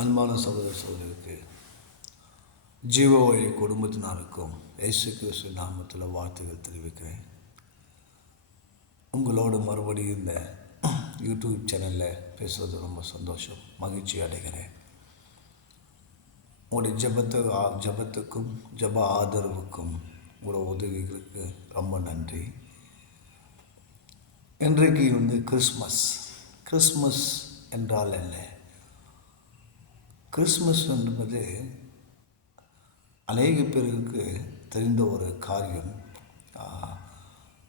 அன்பான சகோதர சகோதரிக்கு ஜீவ வழி குடும்பத்தினருக்கும் இயேசு கிறிஸ்து நாமத்தில் வாழ்த்துக்கள் தெரிவிக்கிறேன். உங்களோடு மறுபடியும் இந்த யூடியூப் சேனலில் பேசுவது ரொம்ப சந்தோஷம், மகிழ்ச்சி அடைகிறேன். உங்களுடைய ஜபத்துக்கும் ஜப ஆதரவுக்கும் உங்களோட உதவிகளுக்கு ரொம்ப நன்றி. இன்றைக்கு கிறிஸ்மஸ் என்றால் என்ன? கிறிஸ்மஸ் என்பது அநேக பேருக்கு தெரிந்த ஒரு காரியம்.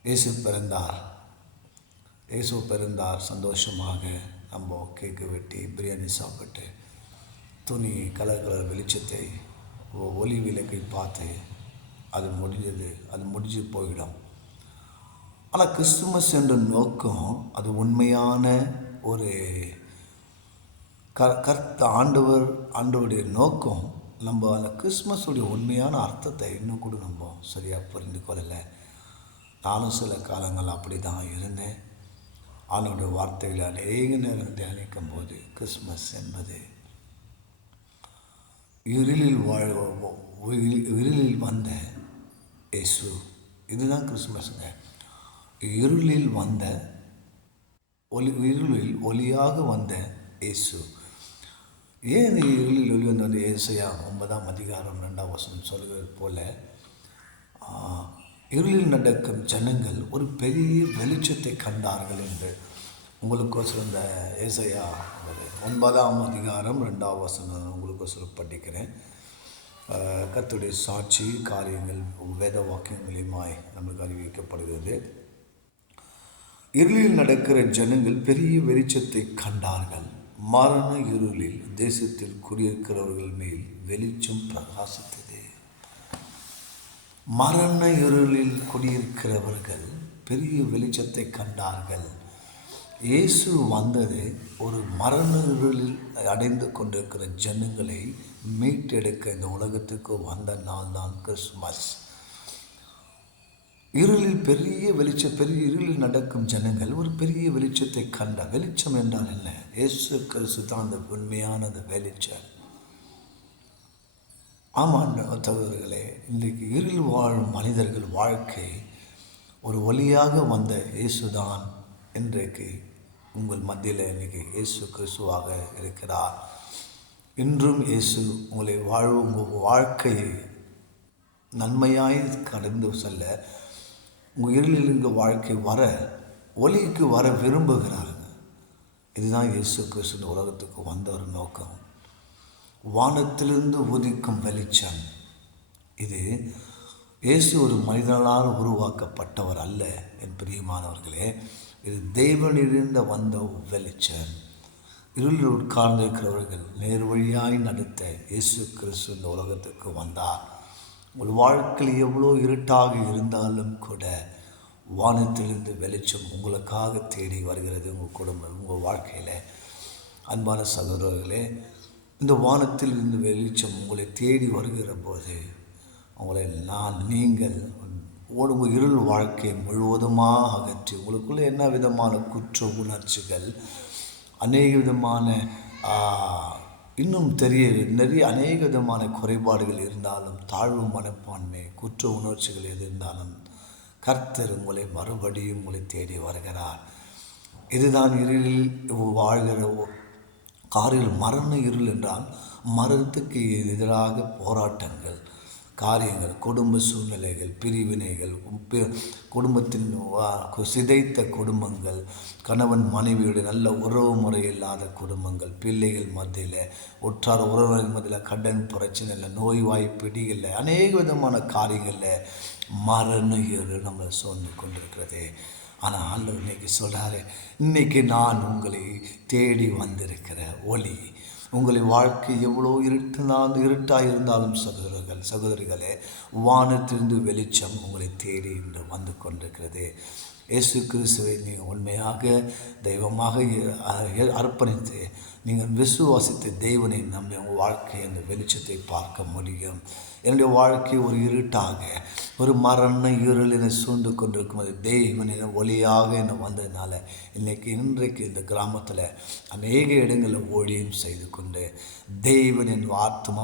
இயேசு பிறந்தார் சந்தோஷமாக நம்ம கேக்கு வெட்டி பிரியாணி சாப்பிட்டு துணி கலர் வெளிச்சத்தை ஒளி விளக்கை பார்த்து அது முடிஞ்சு போயிடும். ஆனால் கிறிஸ்துமஸ் என்ற நோக்கம் அது உண்மையான ஒரு ஆண்டவருடைய நோக்கம். நம்ம அந்த கிறிஸ்மஸுடைய உண்மையான அர்த்தத்தை இன்னும் கூட நம்ம சரியாக புரிந்து கொள்ளலை. நானும் சில காலங்கள் அப்படி தான் இருந்தேன். ஆண்டவருடைய வார்த்தைகளை அநேக நேரம் தியானிக்கும் போது கிறிஸ்மஸ் என்பது இருளில் வந்த இயேசு, இதுதான் கிறிஸ்மஸுங்க. இருளில் ஒளியாக வந்த இயேசு. ஏன் இருளில் ஒளி வந்த ஏசாயா 9ஆம் அதிகாரம் 2ஆம் வசனம் சொல்கிறது போல, இருளில் நடக்கும் ஜனங்கள் ஒரு பெரிய வெளிச்சத்தை கண்டார்கள் என்று உங்களுக்கோசரம் இந்த ஏசாயா 9ஆம் அதிகாரம் 2ஆம் வசனம் உங்களுக்கோசரம் படிக்கிறேன். கர்த்தருடைய சாட்சி காரியங்கள் வேத வாக்கியங்களையுமாய் நமக்கு அறிவிக்கப்படுகிறது. இருளில் நடக்கிற ஜனங்கள் பெரிய வெளிச்சத்தை கண்டார்கள். மரண இருளில் தேசத்தில் குடியிருக்கிறவர்கள் மேல் வெளிச்சம் பிரகாசித்தது. மரண இருளில் குடியிருக்கிறவர்கள் பெரிய வெளிச்சத்தை கண்டார்கள். இயேசு வந்தது ஒரு மரண இருளில் அடைந்து கொண்டிருக்கிற ஜனங்களை மீட்டெடுக்க இந்த உலகத்துக்கு வந்த நாள் தான் கிறிஸ்மஸ். பெரிய இருளில் நடக்கும் ஜனங்கள் ஒரு பெரிய வெளிச்சத்தை கண்ட. வெளிச்சம் என்றால் என்ன? இயேசு கிறிஸ்து தான் அந்த உண்மையான வெளிச்சம். ஆமாம் சகோதரர்களே, இன்றைக்கு இருள் வாழும் மனிதர்கள் வாழ்க்கை ஒரு ஒளியாக வந்த இயேசுதான் இன்றைக்கு உங்கள் மத்தியில் இன்றைக்கி இயேசு கிறிஸ்துவாக இருக்கிறார். இன்றும் இயேசு உங்கள் வாழ்க்கையை நன்மையாய் கடந்து செல்ல, உங்கள் இருளிலிருந்து வாழ்க்கை ஒளிக்கு வர விரும்புகிறாருங்க. இதுதான் இயேசு கிறிஸ்து இந்த உலகத்துக்கு வந்த ஒரு நோக்கம். வானத்திலிருந்து உதிக்கும் வெளிச்சம். இது இயேசு ஒரு மனிதனால் உருவாக்கப்பட்டவர் அல்ல என் பிரியமானவர்களே. இது தேவனிலிருந்து வந்த வெளிச்சம். இருளில் உட்கார்ந்திருக்கிறவர்கள் நேர் வழியாய் நடத்த இயேசு கிறிஸ்து இந்த உலகத்துக்கு வந்தார். உங்கள் வாழ்க்கையில் எவ்வளோ இருட்டாக இருந்தாலும் கூட வானத்திலிருந்து வெளிச்சம் உங்களுக்காக தேடி வருகிறது. உங்கள் குடும்பம், உங்கள் வாழ்க்கையில் அன்பான சகோதரர்களே, இந்த வானத்தில் இருந்து வெளிச்சம் உங்களை தேடி வருகிற போது நீங்கள் உங்கள் இருள் வாழ்க்கை முழுவதுமாக அகற்றி உங்களுக்குள்ளே என்ன விதமான குற்ற உணர்ச்சிகள், அநேக விதமான இன்னும் அநேக விதமான குறைபாடுகள் இருந்தாலும், தாழ்வு மனப்பான்மை, குற்ற உணர்ச்சிகள் எது இருந்தாலும் கர்த்தர் மறுபடியும் உங்களை தேடி வருகிறார். இதுதான் இருளில் வாழ்கிற காரில் மரண இருள் என்றால் மரணத்துக்கு எதிராக போராட்டங்கள், காரியங்கள், குடும்ப சூழ்நிலைகள், பிரிவினைகள், குடும்பத்தின் சிதைத்த குடும்பங்கள், கணவன் மனைவியோட நல்ல உறவு முறை இல்லாத குடும்பங்கள், பிள்ளைகள் மத்தியில், உற்றார் உறவினர்கள் மத்தியில் கடன் பிரச்சனை இல்லை, நோய் பிடிகளில், அநேக விதமான காரியங்களில் மரண இருள் நம்மளை சூழ்ந்து கொண்டிருக்கிறது. ஆனால் ஆண்டவர் இன்னைக்கு சொல்கிறாரு, இன்னைக்கு நான் உங்களை தேடி வந்திருக்கிற ஒளி. உங்களை வாழ்க்கை எவ்வளோ இருட்டாக இருந்தாலும் சகோதரிகளே, வானத்திலிருந்து வெளிச்சம் உங்களை தேடி இன்று வந்து கொண்டிருக்கிறது. இயேசு கிறிஸ்துவை நீ உண்மையாக தெய்வமாக அர்ப்பணித்து நீங்கள் விசுவாசித்த தேவனை நம்பி உங்கள் வாழ்க்கை அந்த வெளிச்சத்தை பார்க்க முடியும். என்னுடைய வாழ்க்கை ஒரு இருட்டாக ஒரு மரண இருள் என்னை சூழ்ந்து கொண்டிருக்கும் அது தேவன் என ஒளியாக என்னை வந்ததுனால இன்றைக்கு இந்த கிராமத்தில் அநேக இடங்களில் ஊழியம் செய்து கொண்டு தேவன் என்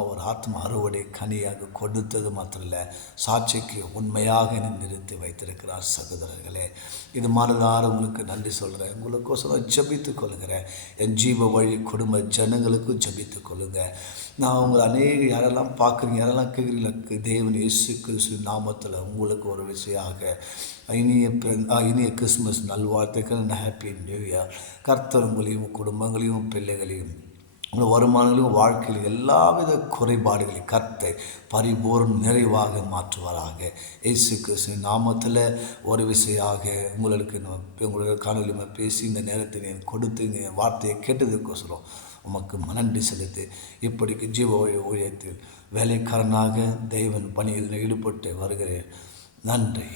ஒரு ஆத்மா அறுவடை கனியாக கொடுத்தது மாத்திரம் இல்லை, சாட்சிக்கு உண்மையாக என்னை நிறுத்தி வைத்திருக்கிறார். சகோதரர்களே, இது மனதார உங்களுக்கு நன்றி சொல்கிறேன். உங்களுக்கோசரம் ஜபித்துக் கொள்கிறேன். என் ஜீவ வழி குடும்ப ஜனங்களுக்கும் ஜபித்துக் கொள்ளுங்கள். நான் உங்களை அநேக யாரெல்லாம் பார்க்குறீங்க, யாரெல்லாம் கேட்குறீங்களா, தேவன் இயேசு கிறிஸ்து நாமத்தில் உங்களுக்கு ஒரு விஷயமாக இனிய கிறிஸ்துமஸ் நல்வாழ்த்துக்கள், ஹாப்பி நியூ இயர். கர்த்தர் உங்களையும் குடும்பங்களையும் பிள்ளைகளையும் உங்கள் வருமானங்களையும் வாழ்க்கையில் எல்லாவித குறைபாடுகளையும் கர்த்தர் பரிபூர்ண நிறைவாக மாற்றுவாராக. இயேசு கிறிஸ்து நாமத்தில் ஒரு விஷயமாக உங்களோட காணொலியுமே பேசி இந்த நேரத்தை கொடுத்து இந்த வார்த்தையை கேட்டதுக்கோசரம் உமக்கு நன்றி செலுத்தி இப்படிக்கு ஜீவ ஊழியத்தில் வேலைக்காரனாக தேவன் பணியில் ஈடுபட்டு வருகிறேன். நன்றி.